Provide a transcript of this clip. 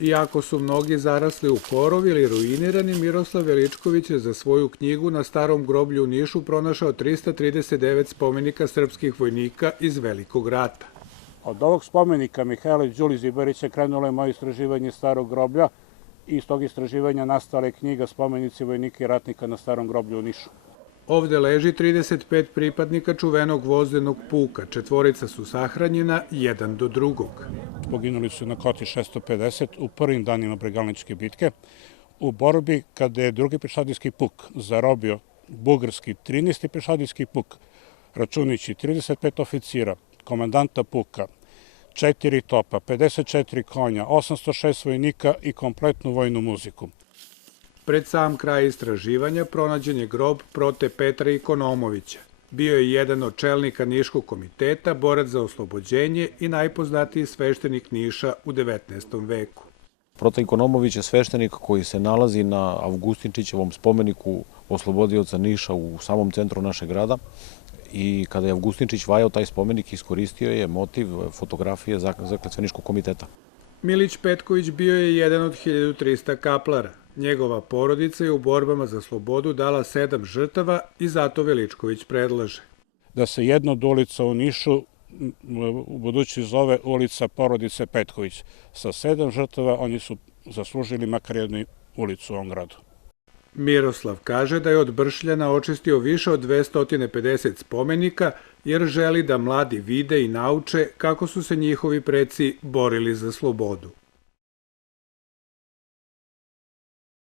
Iako su mnogi zarasli u korov ili ruinirani, Miroslav Veličković je za svoju knjigu na Starom groblju u Nišu pronašao 339 spomenika srpskih vojnika iz Velikog rata. Od ovog spomenika Mihajla Đulić Zibarića krenulo je moje istraživanje Starog groblja i iz tog istraživanja nastala je knjiga Spomenici vojnika i ratnika na Starom groblju u Nišu. Ovde leži 35 pripadnika čuvenog Gvozdenog puka. Četvorica su sahranjena jedan do drugog. Poginuli su na Koti 650 u prvim danima Bregalničke bitke. U borbi kada je drugi pešadijski puk zarobio bugarski 13. pešadijski puk, računajući 35 oficira, komandanta puka, 4 topa, 54 konja, 806 vojnika i kompletnu vojnu muziku. Pred sam kraj istraživanja pronađen je grob Prote Petra Ikonomovića. Bio je jedan od čelnika Niškog komiteta, borac za oslobođenje i najpoznatiji sveštenik Niša u 19. veku. Prote Ikonomović je sveštenik koji se nalazi na Avgustinčićevom spomeniku oslobodioca Niša u samom centru našeg grada. I kada je Avgustinčić vajao taj spomenik, iskoristio je motiv fotografije zakletve Niškog komiteta. Milić Petković bio je jedan od 1300 kaplara. Njegova porodica je u borbama za slobodu dala 7 žrtava i zato Veličković predlaže da se jedna od ulica u Nišu u budući zove ulica porodice Petković. Sa 7 žrtava oni su zaslužili makar jednu ulicu u ovom gradu. Miroslav kaže da je od Bršljana očistio više od 250 spomenika jer želi da mladi vide i nauče kako su se njihovi preci borili za slobodu.